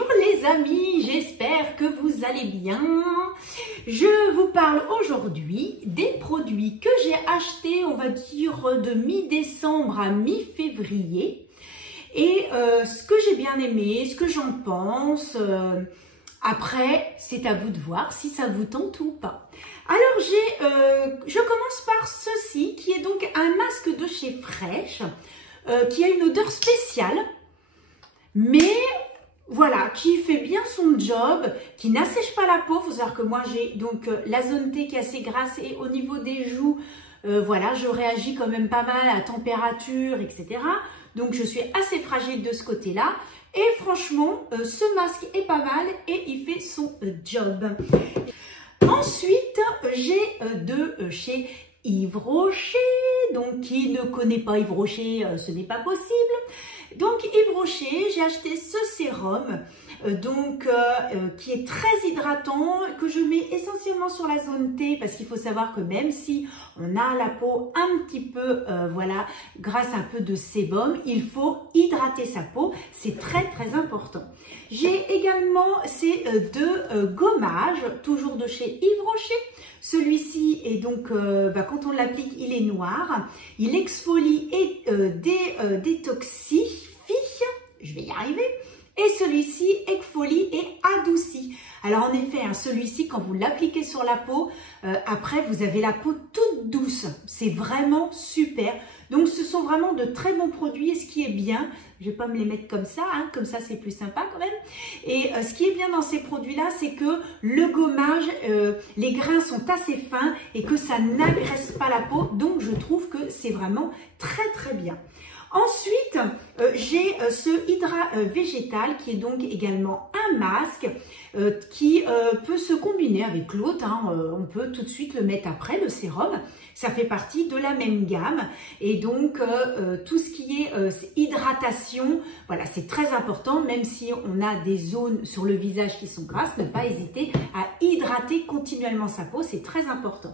Bonjour les amis, j'espère que vous allez bien. Je vous parle aujourd'hui des produits que j'ai achetés, on va dire de mi-décembre à mi-février. Et ce que j'ai bien aimé, ce que j'en pense. Après, c'est à vous de voir si ça vous tente ou pas. Alors, je commence par ceci, qui est donc un masque de chez Fresh, qui a une odeur spéciale, mais voilà, qui fait bien son job, qui n'assèche pas la peau. Il faut savoir que moi, j'ai donc la zone T qui est assez grasse et au niveau des joues, voilà, je réagis quand même pas mal à température, etc. Donc, je suis assez fragile de ce côté-là. Et franchement, ce masque est pas mal et il fait son job. Ensuite, j'ai de chez Yves Rocher. Donc, qui ne connaît pas Yves Rocher, ce n'est pas possible. Donc, Yves Rocher, j'ai acheté ce sérum qui est très hydratant, que je mets essentiellement sur la zone T, parce qu'il faut savoir que même si on a la peau un petit peu, voilà, grâce à un peu de sébum, il faut hydrater sa peau, c'est très très important. J'ai également ces deux gommages, toujours de chez Yves Rocher. Celui-ci est donc, quand on l'applique, il est noir. Il exfolie et détoxifie, je vais y arriver. Et celui-ci exfolie et adoucit. Alors en effet, celui-ci, quand vous l'appliquez sur la peau, après vous avez la peau toute douce. C'est vraiment super. Donc ce sont vraiment de très bons produits. Et ce qui est bien, je ne vais pas me les mettre comme ça c'est plus sympa quand même. Et ce qui est bien dans ces produits-là, c'est que le gommage, les grains sont assez fins et que ça n'agresse pas la peau. Donc je trouve que c'est vraiment très très bien. Ensuite, j'ai ce Hydra végétal qui est donc également un masque qui peut se combiner avec l'autre. On peut tout de suite le mettre après le sérum. Ça fait partie de la même gamme. Et donc, tout ce qui est hydratation, voilà, c'est très important. Même si on a des zones sur le visage qui sont grasses, ne pas hésiter à hydrater continuellement sa peau. C'est très important.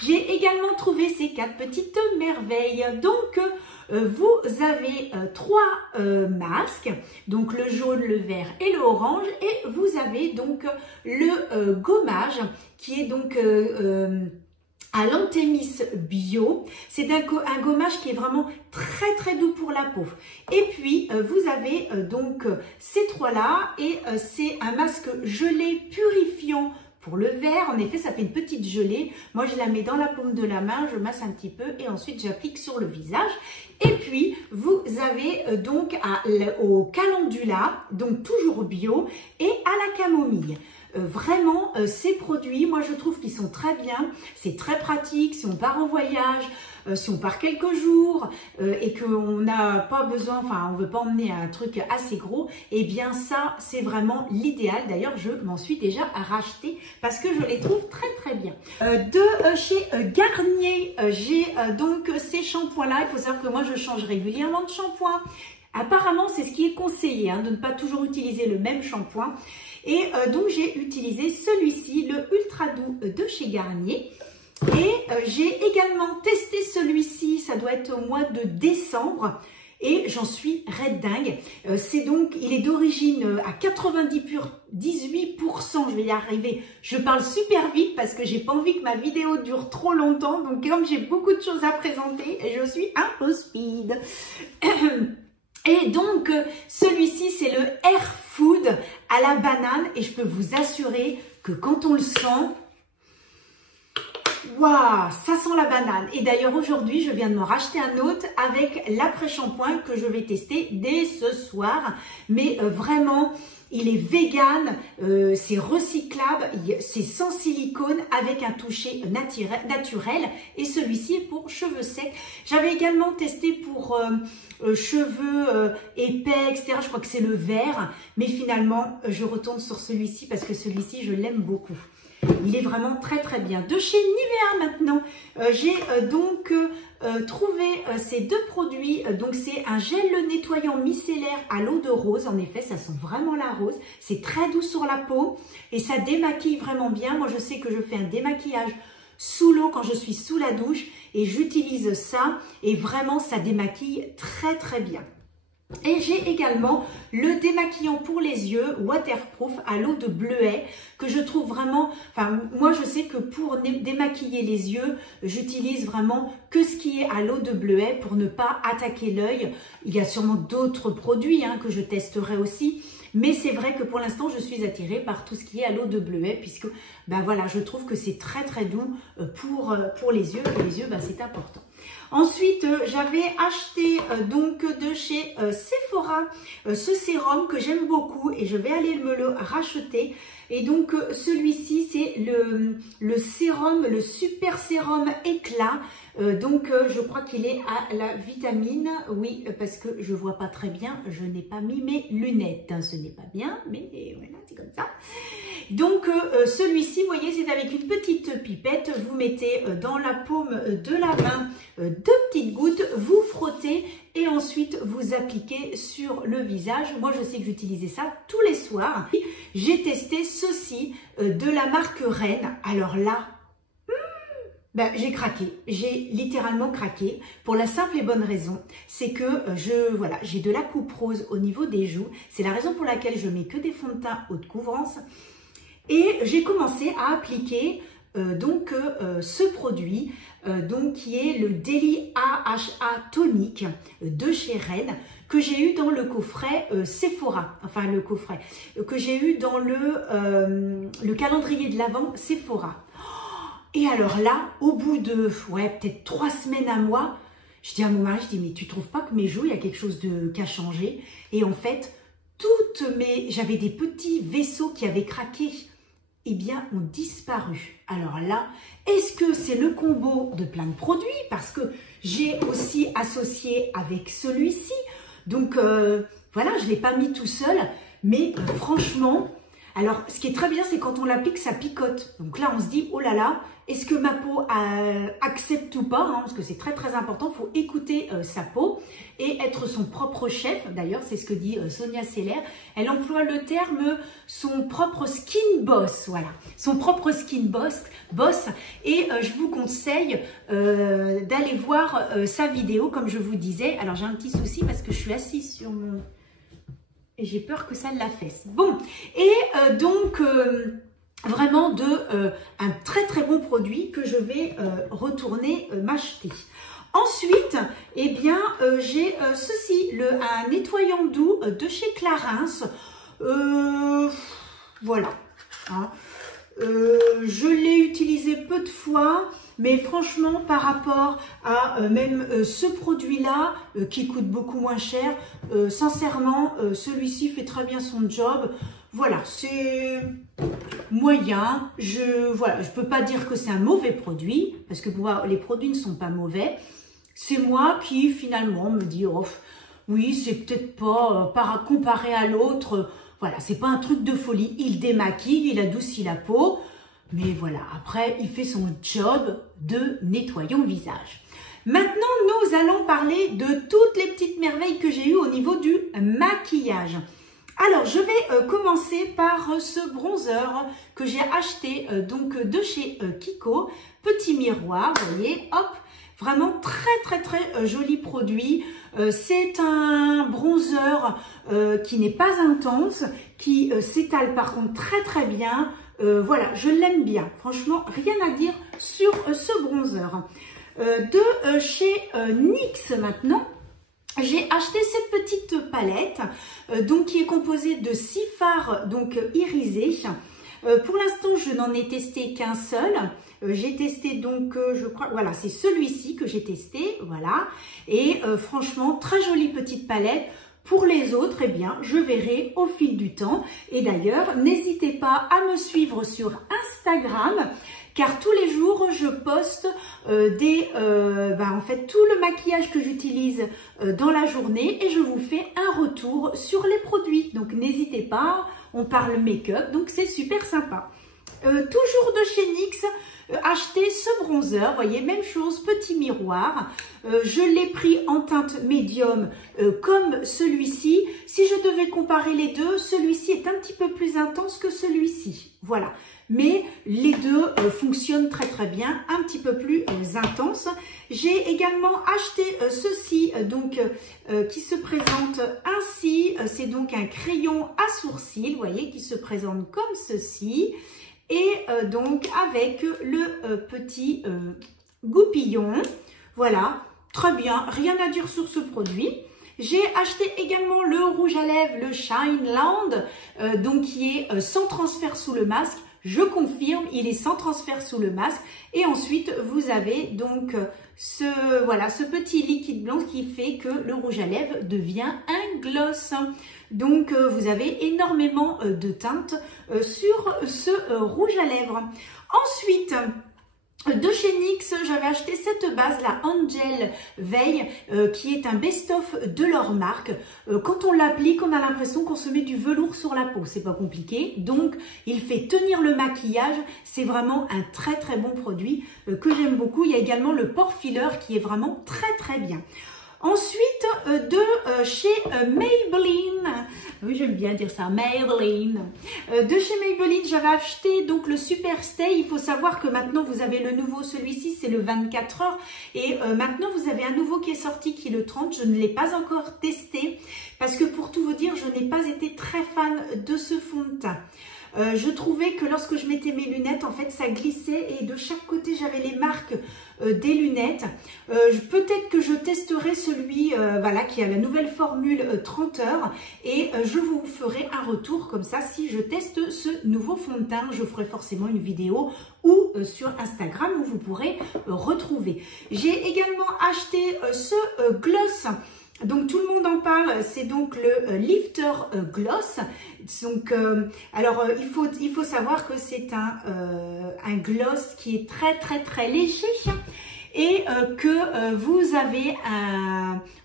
J'ai également trouvé ces 4 petites merveilles. Donc, vous avez 3 masques, donc le jaune, le vert et le orange, et vous avez donc le gommage qui est donc à l'Anthemis Bio. C'est un gommage qui est vraiment très très doux pour la peau. Et puis vous avez donc ces 3-là, et c'est un masque gelé purifiant pour le vert. En effet, ça fait une petite gelée. Moi, je la mets dans la paume de la main, je masse un petit peu et ensuite j'applique sur le visage. Et puis, vous avez donc au calendula, donc toujours bio, et à la camomille. Vraiment, ces produits, moi, je trouve qu'ils sont très bien. C'est très pratique si on part en voyage, si on part quelques jours et qu'on n'a pas besoin, enfin, on ne veut pas emmener un truc assez gros, eh bien, ça, c'est vraiment l'idéal. D'ailleurs, je m'en suis déjà racheté parce que je les trouve très, très bien. Chez Garnier, j'ai donc ces shampoings-là. Il faut savoir que moi, je change régulièrement de shampoing. Apparemment, c'est ce qui est conseillé, de ne pas toujours utiliser le même shampoing. Et donc, j'ai utilisé celui-ci, le Ultra Doux de chez Garnier. Et j'ai également testé celui-ci, ça doit être au mois de décembre. Et j'en suis red dingue. C'est donc, il est d'origine à 98%, je vais y arriver. Je parle super vite parce que j'ai pas envie que ma vidéo dure trop longtemps. Donc, comme j'ai beaucoup de choses à présenter, je suis un peu speed. Et donc, celui-ci, c'est le Air Food à la banane. Et je peux vous assurer que quand on le sent, waouh, ça sent la banane. Et d'ailleurs, aujourd'hui, je viens de me racheter un autre avec l'après-shampoing que je vais tester dès ce soir. Mais vraiment, il est vegan, c'est recyclable, c'est sans silicone avec un toucher naturel. Et celui-ci est pour cheveux secs. J'avais également testé pour cheveux épais, etc. Je crois que c'est le vert. Mais finalement, je retourne sur celui-ci parce que celui-ci, je l'aime beaucoup. Il est vraiment très très bien. De chez Nivea maintenant, j'ai donc trouvé ces 2 produits. Donc c'est un gel nettoyant micellaire à l'eau de rose. En effet, ça sent vraiment la rose. C'est très doux sur la peau et ça démaquille vraiment bien. Moi, je sais que je fais un démaquillage sous l'eau quand je suis sous la douche et j'utilise ça et vraiment ça démaquille très très bien. Et j'ai également le démaquillant pour les yeux waterproof à l'eau de bleuet que je trouve vraiment, enfin moi je sais que pour démaquiller les yeux, j'utilise vraiment que ce qui est à l'eau de bleuet pour ne pas attaquer l'œil. Il y a sûrement d'autres produits que je testerai aussi. Mais c'est vrai que pour l'instant, je suis attirée par tout ce qui est à l'eau de bleuet puisque ben voilà, je trouve que c'est très très doux pour les yeux. Et les yeux, ben, c'est important. Ensuite, j'avais acheté donc de chez Sephora ce sérum que j'aime beaucoup et je vais aller me le racheter. Et donc celui-ci, c'est le sérum, le super sérum éclat. Donc je crois qu'il est à la vitamine, oui, parce que je vois pas très bien, je n'ai pas mis mes lunettes, ce n'est pas bien, mais voilà, c'est comme ça. Donc celui-ci, vous voyez, c'est avec une petite pipette, vous mettez dans la paume de la main 2 petites gouttes, vous frottez et ensuite vous appliquez sur le visage. Moi, je sais que j'utilisais ça tous les soirs. J'ai testé ceci de la marque Rennes. Alors là, ben, j'ai craqué, j'ai littéralement craqué pour la simple et bonne raison, c'est que voilà, j'ai de la coupe rose au niveau des joues. C'est la raison pour laquelle je mets que des fonds de teint haute couvrance. Et j'ai commencé à appliquer ce produit donc qui est le Daily AHA Tonic de chez Rennes que j'ai eu dans le coffret Sephora, enfin le coffret que j'ai eu dans le calendrier de l'Avent Sephora. Et alors là, au bout de peut-être 3 semaines à mois, je dis à mon mari, je dis mais tu trouves pas que mes joues, il y a quelque chose qui a changé? Et en fait, j'avais des petits vaisseaux qui avaient craqué, eh bien, ont disparu. Alors là, est-ce que c'est le combo de plein de produits? Parce que j'ai aussi associé avec celui-ci. Donc, voilà, je ne l'ai pas mis tout seul. Mais franchement, alors, ce qui est très bien, c'est quand on l'applique, ça picote. Donc là, on se dit, oh là là, est-ce que ma peau accepte ou pas, parce que c'est très très important, il faut écouter sa peau et être son propre chef. D'ailleurs, c'est ce que dit Sonia Seller. Elle emploie le terme son propre skin boss, voilà, son propre skin boss. Et je vous conseille d'aller voir sa vidéo, comme je vous disais. Alors, j'ai un petit souci parce que je suis assise sur mon... Et j'ai peur que ça l'affaisse. Bon, et donc... vraiment un très très bon produit que je vais retourner m'acheter. Ensuite, eh bien, j'ai ceci, un nettoyant doux de chez Clarins. Voilà. Je l'ai utilisé peu de fois, mais franchement, par rapport à même ce produit-là, qui coûte beaucoup moins cher, sincèrement, celui-ci fait très bien son job. Voilà, c'est moyen. Je peux pas dire que c'est un mauvais produit, parce que pour moi, les produits ne sont pas mauvais. C'est moi qui, finalement, me dis, oh, oui, c'est peut-être pas, comparé à l'autre, voilà, c'est pas un truc de folie. Il démaquille, il adoucit la peau, mais voilà, après, il fait son job de nettoyant visage. Maintenant, nous allons parler de toutes les petites merveilles que j'ai eues au niveau du maquillage. Alors, je vais commencer par ce bronzer que j'ai acheté donc de chez Kiko. Petit miroir, vous voyez, hop, vraiment très très très joli produit. C'est un bronzer qui n'est pas intense, qui s'étale par contre très très bien. Voilà, je l'aime bien. Franchement, rien à dire sur ce bronzer. De chez NYX maintenant. J'ai acheté cette petite palette donc qui est composée de 6 fards donc irisés. Pour l'instant, je n'en ai testé qu'un seul. J'ai testé donc, je crois, voilà, c'est celui-ci que j'ai testé, voilà. Et franchement, très jolie petite palette. Pour les autres, eh bien, je verrai au fil du temps. Et d'ailleurs, n'hésitez pas à me suivre sur Instagram, car tous les jours, je poste en fait, tout le maquillage que j'utilise dans la journée et je vous fais un retour sur les produits. Donc, n'hésitez pas, on parle make-up, donc c'est super sympa. Toujours de chez NYX, acheter ce bronzer, vous voyez, même chose, petit miroir. Je l'ai pris en teinte médium comme celui-ci. Si je devais comparer les deux, celui-ci est un petit peu plus intense que celui-ci. Voilà. mais les deux fonctionnent très très bien, un petit peu plus intense. J'ai également acheté ceci, donc qui se présente ainsi. C'est donc un crayon à sourcils, vous voyez, qui se présente comme ceci. Et donc avec le petit goupillon. Voilà, très bien, rien à dire sur ce produit. J'ai acheté également le rouge à lèvres, le Shine Land, donc qui est sans transfert sous le masque. Je confirme, il est sans transfert sous le masque. Et ensuite, vous avez donc ce petit liquide blanc qui fait que le rouge à lèvres devient un gloss. Donc, vous avez énormément de teintes sur ce rouge à lèvres. Ensuite, de chez NYX, j'avais acheté cette base, la Angel Veil, qui est un best-of de leur marque. Quand on l'applique, on a l'impression qu'on se met du velours sur la peau. C'est pas compliqué. Donc, il fait tenir le maquillage. C'est vraiment un très très bon produit que j'aime beaucoup. Il y a également le pore filler qui est vraiment très très bien. Ensuite, de chez Maybelline, oui j'aime bien dire ça, Maybelline. De chez Maybelline, j'avais acheté donc le Super Stay. Il faut savoir que maintenant vous avez le nouveau, celui-ci c'est le 24 heures. Et maintenant vous avez un nouveau qui est sorti qui est le 30. Je ne l'ai pas encore testé parce que pour tout vous dire, je n'ai pas été très fan de ce fond de teint. Je trouvais que lorsque je mettais mes lunettes, en fait, ça glissait et de chaque côté, j'avais les marques des lunettes. Peut-être que je testerai celui voilà, qui a la nouvelle formule 30 heures et je vous ferai un retour comme ça. Si je teste ce nouveau fond de teint, je ferai forcément une vidéo ou sur Instagram où vous pourrez retrouver. J'ai également acheté ce gloss. Donc tout le monde en parle, c'est donc le Lifter Gloss. Donc alors il faut savoir que c'est un gloss qui est très très très léger et que vous avez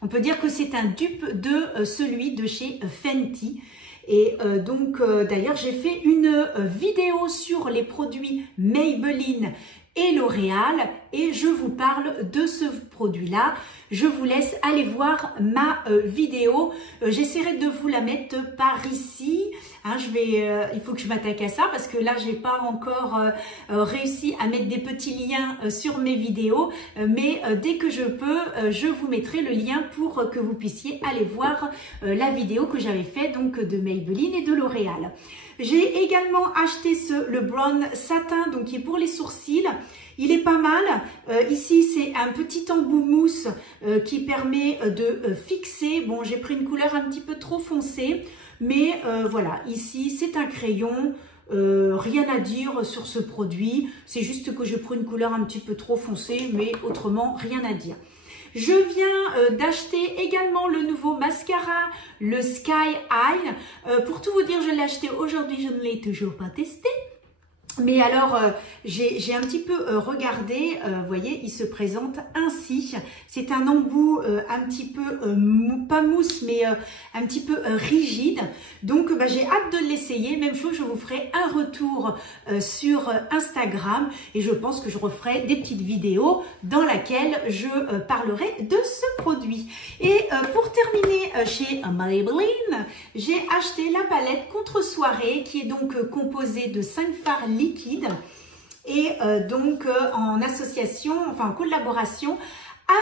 on peut dire que c'est un dupe de celui de chez Fenty. Et donc d'ailleurs j'ai fait une vidéo sur les produits Maybelline et L'Oréal et je vous parle de ce produit-là. Je vous laisse aller voir ma vidéo. J'essaierai de vous la mettre par ici. Hein, il faut que je m'attaque à ça parce que là, j'ai pas encore réussi à mettre des petits liens sur mes vidéos. Mais dès que je peux, je vous mettrai le lien pour que vous puissiez aller voir la vidéo que j'avais faite donc de Maybelline et de L'Oréal. J'ai également acheté le Brown Satin, donc qui est pour les sourcils. Il est pas mal. Ici, c'est un petit embout mousse qui permet de fixer. Bon, j'ai pris une couleur un petit peu trop foncée, mais voilà, ici, c'est un crayon. Rien à dire sur ce produit. C'est juste que je prends une couleur un petit peu trop foncée, mais autrement, rien à dire. Je viens d'acheter également le nouveau mascara, le Sky Eye. Pour tout vous dire, je l'ai acheté aujourd'hui, je ne l'ai toujours pas testé. Mais alors, j'ai un petit peu regardé, vous voyez, il se présente ainsi. C'est un embout un petit peu, pas mousse, mais un petit peu rigide. Donc, j'ai hâte de l'essayer. Même chose, je vous ferai un retour sur Instagram. Et je pense que je referai des petites vidéos dans lesquelles je parlerai de ce produit. Et pour terminer chez Maybelline, j'ai acheté la palette Contre Soirée qui est donc composée de 5 fards liquides et donc en association, enfin en collaboration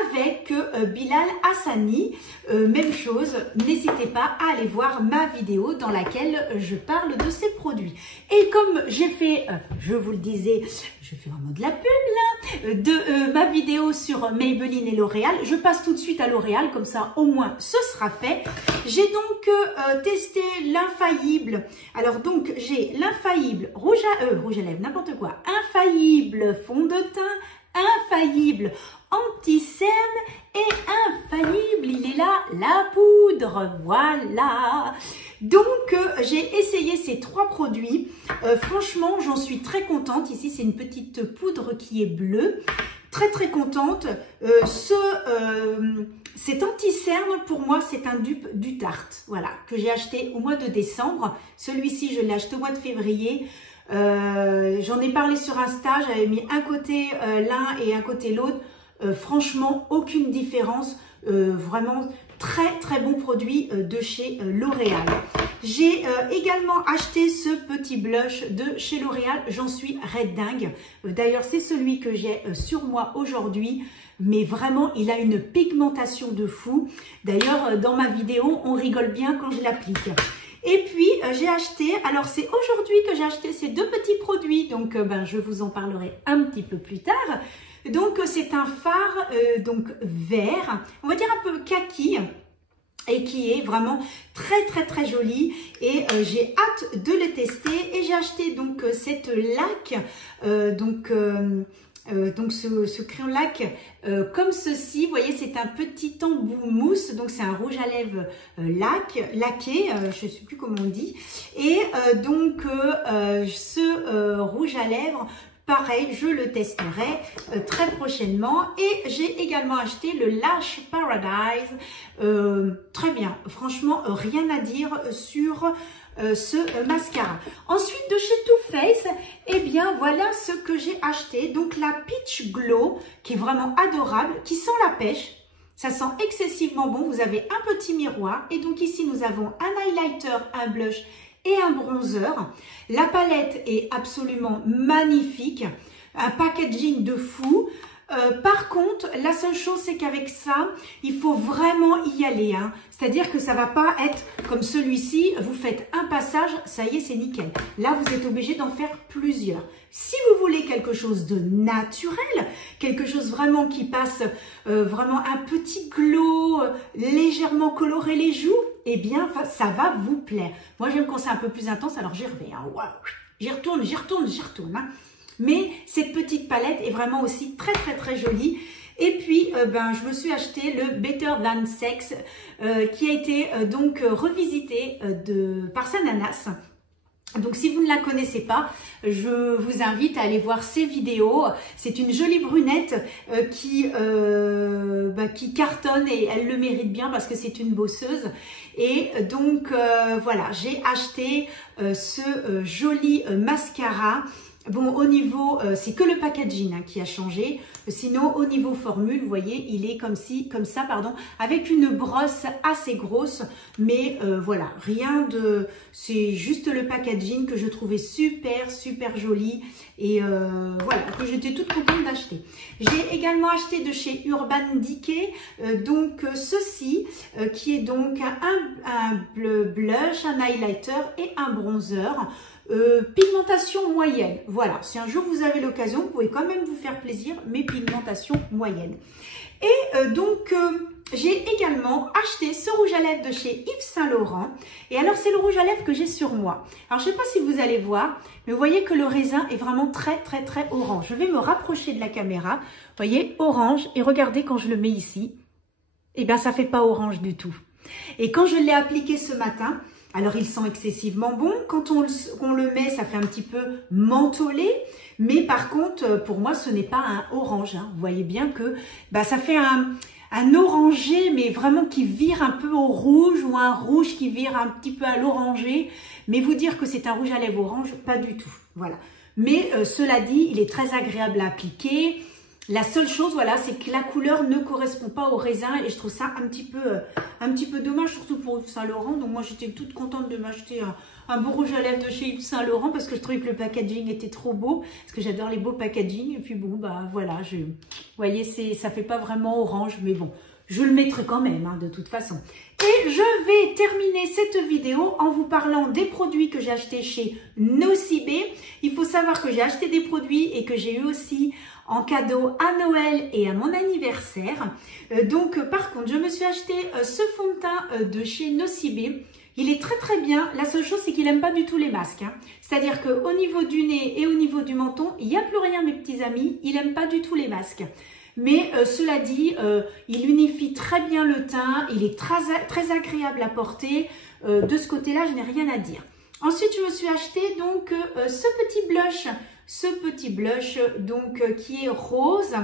avec Bilal Hassani. Même chose, n'hésitez pas à aller voir ma vidéo dans laquelle je parle de ces produits. Et comme j'ai fait, je vous le disais, je fais vraiment de la pub là, de ma vidéo sur Maybelline et L'Oréal, je passe tout de suite à L'Oréal, comme ça au moins ce sera fait. J'ai donc testé l'infaillible. Alors donc j'ai l'infaillible rouge à lèvres, n'importe quoi, infaillible fond de teint, infaillible anti-cerne et infaillible, il est là, la poudre, voilà. Donc, j'ai essayé ces 3 produits. Franchement, j'en suis très contente. Ici, c'est une petite poudre qui est bleue. Très, très contente. Cet anti-cerne, pour moi, c'est un dupe du Tarte, voilà, que j'ai acheté au mois de décembre. Celui-ci, je l'ai acheté au mois de février. J'en ai parlé sur Insta, j'avais mis un côté l'un et un côté l'autre. Franchement, aucune différence. Vraiment, très très bon produit de chez L'Oréal. J'ai également acheté ce petit blush de chez L'Oréal, j'en suis red dingue. D'ailleurs c'est celui que j'ai sur moi aujourd'hui, mais vraiment il a une pigmentation de fou. D'ailleurs dans ma vidéo on rigole bien quand je l'applique. Et puis j'ai acheté, alors c'est aujourd'hui que j'ai acheté ces deux petits produits, donc je vous en parlerai un petit peu plus tard. Donc c'est un fard donc vert, on va dire un peu kaki, et qui est vraiment très très très joli, et j'ai hâte de le tester. Et j'ai acheté donc cette laque, donc ce crayon lac comme ceci, vous voyez c'est un petit embout mousse, donc c'est un rouge à lèvres laqué, je ne sais plus comment on dit, et donc ce rouge à lèvres, pareil, je le testerai très prochainement. Et j'ai également acheté le Lash Paradise. Très bien, franchement, rien à dire sur ce mascara. Ensuite, de chez Too Faced, eh bien, voilà ce que j'ai acheté. Donc, la Peach Glow, qui est vraiment adorable, qui sent la pêche. Ça sent excessivement bon. Vous avez un petit miroir. Et donc, ici, nous avons un highlighter, un blush et un bronzer. La palette est absolument magnifique, un packaging de fou. Par contre, la seule chose, c'est qu'avec ça, il faut vraiment y aller, hein. C'est-à-dire que ça va pas être comme celui-ci, vous faites un passage, ça y est, c'est nickel. Là, vous êtes obligé d'en faire plusieurs. Si vous voulez quelque chose de naturel, quelque chose vraiment qui passe, vraiment un petit glow, légèrement coloré les joues, eh bien, ça va vous plaire. Moi, j'aime quand c'est un peu plus intense, alors j'y reviens. Hein. Wow. J'y retourne. Hein. Mais cette petite palette est vraiment aussi très, très, très jolie. Et puis, je me suis acheté le Better Than Sex, qui a été donc revisité par Sananas. Donc, si vous ne la connaissez pas, je vous invite à aller voir ses vidéos. C'est une jolie brunette qui cartonne, et elle le mérite bien parce que c'est une bosseuse. Et donc, voilà, j'ai acheté ce joli mascara. Bon, au niveau, c'est que le packaging hein, qui a changé. Sinon, au niveau formule, vous voyez, il est comme ça, avec une brosse assez grosse. Mais voilà, rien de... C'est juste le packaging que je trouvais super, super joli. Et voilà, que j'étais toute contente d'acheter. J'ai également acheté de chez Urban Decay, donc ceci, qui est donc un blush, un highlighter et un bronzer. Pigmentation moyenne, voilà, si un jour vous avez l'occasion, vous pouvez quand même vous faire plaisir, mais pigmentation moyenne. Et j'ai également acheté ce rouge à lèvres de chez Yves Saint Laurent. Et alors, c'est le rouge à lèvres que j'ai sur moi. Alors, je ne sais pas si vous allez voir, mais vous voyez que le raisin est vraiment très, très, très orange. Je vais me rapprocher de la caméra. Vous voyez, orange. Et regardez quand je le mets ici, eh bien, ça ne fait pas orange du tout. Et quand je l'ai appliqué ce matin, alors, il sent excessivement bon. Quand on le met, ça fait un petit peu mentholé. Mais par contre, pour moi, ce n'est pas un orange. Hein. Vous voyez bien que ça fait un orangé, mais vraiment qui vire un peu au rouge, ou un rouge qui vire un petit peu à l'orangé. Mais vous dire que c'est un rouge à lèvres orange, pas du tout. Voilà. Mais cela dit, il est très agréable à appliquer. La seule chose, voilà, c'est que la couleur ne correspond pas au raisin, et je trouve ça un petit peu dommage, surtout pour Yves Saint Laurent. Donc moi, j'étais toute contente de m'acheter un beau rouge à lèvres de chez Yves Saint Laurent parce que je trouvais que le packaging était trop beau, parce que j'adore les beaux packaging. Et puis bon, voilà, vous voyez, ça fait pas vraiment orange, mais bon, je le mettrai quand même, hein, de toute façon. Et je vais terminer cette vidéo en vous parlant des produits que j'ai achetés chez Nocibé. Il faut savoir que j'ai acheté des produits et que j'ai eu aussi en cadeau à Noël et à mon anniversaire. Par contre, je me suis acheté ce fond de teint de chez Nocibé. Il est très très bien. La seule chose, c'est qu'il n'aime pas du tout les masques. Hein. C'est-à-dire qu'au niveau du nez et au niveau du menton, il n'y a plus rien, mes petits amis. Il n'aime pas du tout les masques. Mais cela dit, il unifie très bien le teint. Il est très agréable à porter. De ce côté-là, je n'ai rien à dire. Ensuite, je me suis acheté donc ce petit blush donc qui est rose.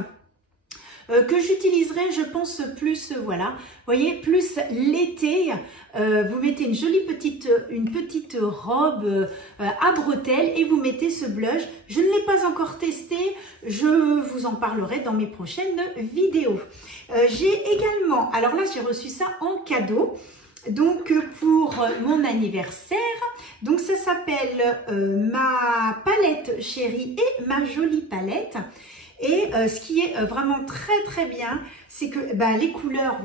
que j'utiliserai, je pense, plus, voilà, vous voyez, plus l'été. Vous mettez une jolie petite robe à bretelles et vous mettez ce blush. Je ne l'ai pas encore testé, je vous en parlerai dans mes prochaines vidéos. J'ai également, alors là j'ai reçu ça en cadeau, donc pour mon anniversaire. Donc ça s'appelle ma palette chérie et ma jolie palette. Et ce qui est vraiment très bien, c'est que les couleurs,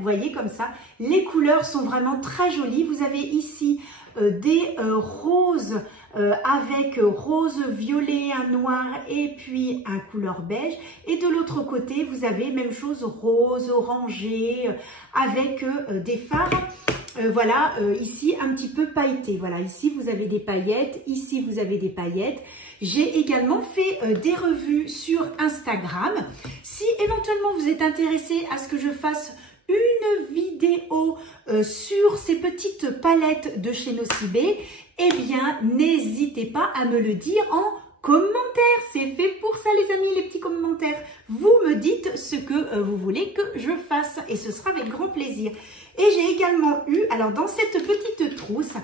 voyez comme ça, les couleurs sont vraiment très jolies. Vous avez ici des roses avec rose, violet, un noir et puis un couleur beige. Et de l'autre côté, vous avez même chose rose, orangé, avec des fards. Voilà, ici un petit peu pailleté. Voilà, ici vous avez des paillettes, ici vous avez des paillettes. J'ai également fait des revues sur Instagram. Si éventuellement vous êtes intéressé à ce que je fasse une vidéo sur ces petites palettes de chez Nocibé, eh bien n'hésitez pas à me le dire en commentaire. C'est fait pour ça les amis, les petits commentaires. Vous me dites ce que vous voulez que je fasse et ce sera avec grand plaisir. Et j'ai également eu, alors dans cette petite trousse,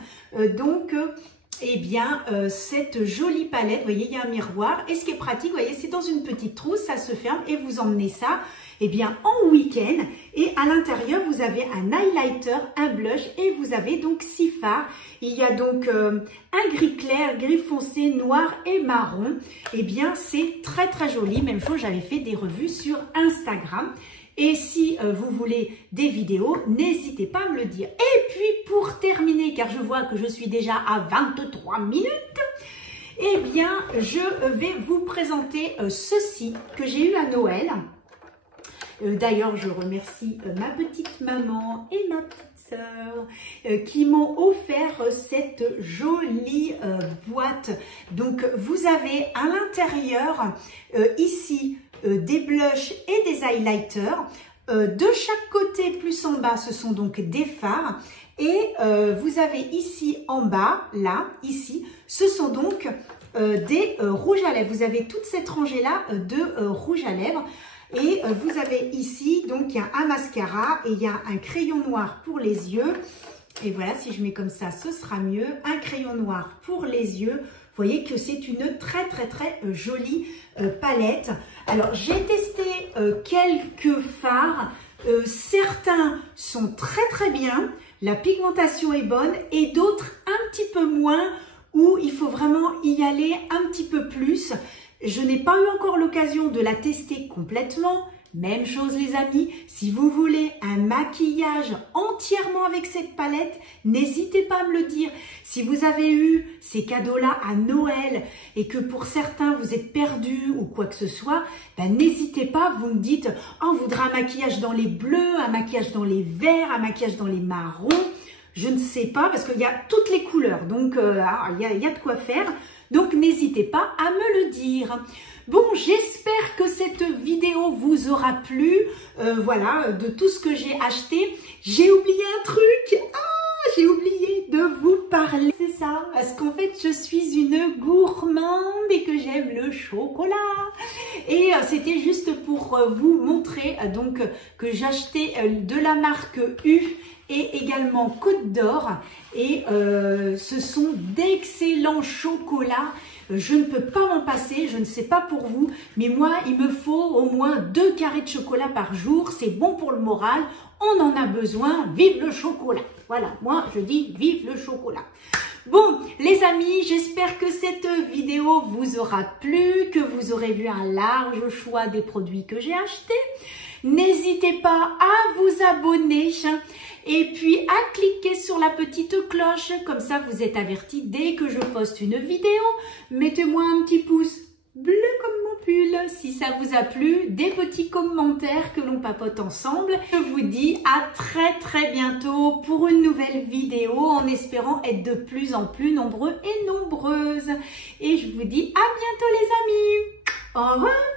eh bien, cette jolie palette, vous voyez, il y a un miroir. Et ce qui est pratique, vous voyez, c'est dans une petite trousse, ça se ferme et vous emmenez ça, eh bien, en week-end. Et à l'intérieur, vous avez un highlighter, un blush et vous avez donc 6 fards. Il y a donc un gris clair, gris foncé, noir et marron. Eh bien, c'est très joli. Même chose, j'avais fait des revues sur Instagram. Et si vous voulez des vidéos, n'hésitez pas à me le dire. Et puis pour terminer, car je vois que je suis déjà à 23 minutes, eh bien je vais vous présenter ceci que j'ai eu à Noël. D'ailleurs, je remercie ma petite maman et ma petite sœur qui m'ont offert cette jolie boîte. Donc vous avez à l'intérieur ici des blushs et des highlighters. De chaque côté plus en bas, ce sont donc des fards. Et vous avez ici en bas, là, ici, ce sont donc des rouges à lèvres. Vous avez toute cette rangée-là de rouges à lèvres. Et vous avez ici, donc il y a un mascara et il y a un crayon noir pour les yeux. Et voilà, si je mets comme ça, ce sera mieux. Un crayon noir pour les yeux. Vous voyez que c'est une très jolie palette. Alors, j'ai testé quelques fards. Certains sont très bien. La pigmentation est bonne et d'autres un petit peu moins où il faut vraiment y aller un petit peu plus. Je n'ai pas eu encore l'occasion de la tester complètement. Même chose les amis, si vous voulez un maquillage entièrement avec cette palette, n'hésitez pas à me le dire. Si vous avez eu ces cadeaux-là à Noël et que pour certains vous êtes perdus ou quoi que ce soit, ben n'hésitez pas, vous me dites « Oh, on voudra un maquillage dans les bleus, un maquillage dans les verts, un maquillage dans les marrons ». Je ne sais pas parce qu'il y a toutes les couleurs, donc il y a de quoi faire. Donc n'hésitez pas à me le dire. Bon, j'espère que cette vidéo vous aura plu. Voilà, de tout ce que j'ai acheté. J'ai oublié un truc. Ah, j'ai oublié de vous parler. C'est ça, parce qu'en fait, je suis une gourmande et que j'aime le chocolat. Et c'était juste pour vous montrer donc que j'achetais de la marque U et également Côte d'Or. Et ce sont d'excellents chocolats. Je ne peux pas m'en passer, je ne sais pas pour vous, mais moi, il me faut au moins 2 carrés de chocolat par jour. C'est bon pour le moral, on en a besoin, vive le chocolat. Voilà, moi, je dis vive le chocolat. Bon, les amis, j'espère que cette vidéo vous aura plu, que vous aurez vu un large choix des produits que j'ai achetés. N'hésitez pas à vous abonner et puis à cliquer sur la petite cloche, comme ça vous êtes avertis dès que je poste une vidéo. Mettez-moi un petit pouce bleu comme mon pull si ça vous a plu, des petits commentaires que l'on papote ensemble. Je vous dis à très bientôt pour une nouvelle vidéo en espérant être de plus en plus nombreux et nombreuses. Et je vous dis à bientôt les amis. Au revoir.